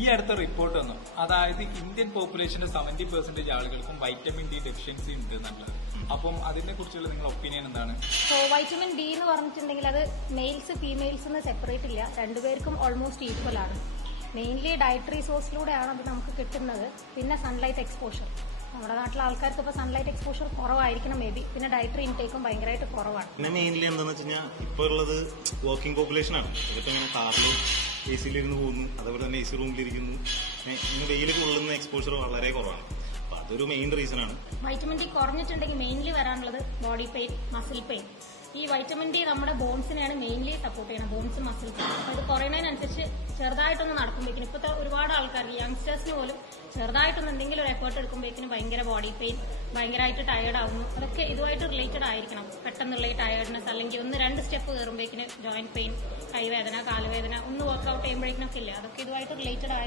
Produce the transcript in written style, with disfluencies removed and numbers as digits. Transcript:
ഈ അടുത്ത റിപ്പോർട്ട് വന്നു, അതായത് ഇന്ത്യൻ പോപ്പുലേഷന്റെ 70% ആളുകൾക്കും വൈറ്റമിൻ ഡി ഡെഫിഷ്യൻസി ഉണ്ട് എന്നുള്ളത്. അപ്പം അതിനെ കുറിച്ചുള്ള നിങ്ങളുടെ ഒപ്പീനിയൻ എന്താണ്? വൈറ്റമിൻ ഡി എന്ന് പറഞ്ഞിട്ടുണ്ടെങ്കിൽ അത് മെയിൽസ് ഫീമെയിൽസ് എന്ന് സെപ്പറേറ്റ് ഇല്ല, രണ്ടുപേർക്കും ഓൾമോസ്റ്റ് ഈക്വൽ ആണ്. മെയിൻലി ഡയറ്ററി സോഴ്സിലൂടെയാണ് അത് നമുക്ക് കിട്ടുന്നത്. പിന്നെ സൺലൈറ്റ് എക്സ്പോഷർ, നമ്മുടെ നാട്ടിലെ ആൾക്കാർക്ക് ഇപ്പൊ സൺലൈറ്റ് എക്സ്പോഷർ കുറവായിരിക്കണം മേ ബി. പിന്നെ ഡയറ്ററി ഇൻടേക്കും ഭയങ്കരമായിട്ട് കുറവാണ്. പിന്നെ മെയിൻലി എന്താണെന്ന് വെച്ച് കഴിഞ്ഞാൽ ഇപ്പോൾ ഉള്ളത് വർക്കിംഗ് പോപ്പുലേഷൻ ആണ്. അതിപ്പോൾ ഇങ്ങനെ കാറിൽ എ സിയിലിരുന്ന് പോകുന്നു, അതേപോലെ തന്നെ എ സി റൂമിലിരിക്കുന്നു. ഇന്ന് വെയിൽ കൊള്ളുന്ന എക്സ്പോഷർ വളരെ കുറവാണ്. അപ്പൊ അതൊരു മെയിൻ റീസൺ ആണ്. വൈറ്റമിൻ ഡി കുറഞ്ഞിട്ടുണ്ടെങ്കിൽ മെയിൻലി വരാനുള്ളത് ബോഡി പെയിൻ, മസിൽ പെയിൻ. ഈ വൈറ്റമിൻ ഡി നമ്മുടെ ബോൺസിനെയാണ് മെയിൻലി സപ്പോർട്ട് ചെയ്യുന്നത്, ബോൺസ് മസിൽ പെയിൻ. അപ്പൊ ഇത് കുറയുന്നതിനനുസരിച്ച് ചെറുതായിട്ടൊന്ന് നടക്കുമ്പോഴേക്കും ഇപ്പോഴത്തെ ഒരുപാട് ആൾക്കാർ യങ്സ്റ്റേഴ്സിന് പോലും ചെറുതായിട്ടൊന്ന് എന്തെങ്കിലും ഒരു എഫേർട്ട് എടുക്കുമ്പോഴേക്കും ഭയങ്കര ബോഡി പെയിൻ, ഭയങ്കരമായിട്ട് ടയേർഡ് ആവുന്നു. അതൊക്കെ ഇതുമായിട്ട് റിലേറ്റഡ് ആയിരിക്കണം. പെട്ടെന്നുള്ള ഈ ടയേർഡ്നെസ്, അല്ലെങ്കിൽ 1-2 സ്റ്റെപ്പ് കയറുമ്പോഴേക്കും ജോയിന്റ് പെയിൻ, കൈവേദന, കാലുവേദന, ഒന്ന് വർക്ക്ഔട്ട് ചെയ്യുമ്പോഴേക്കിനൊക്കെ ഇല്ലേ, അതൊക്കെ ഇതുമായിട്ട് റിലേറ്റഡ് ആയ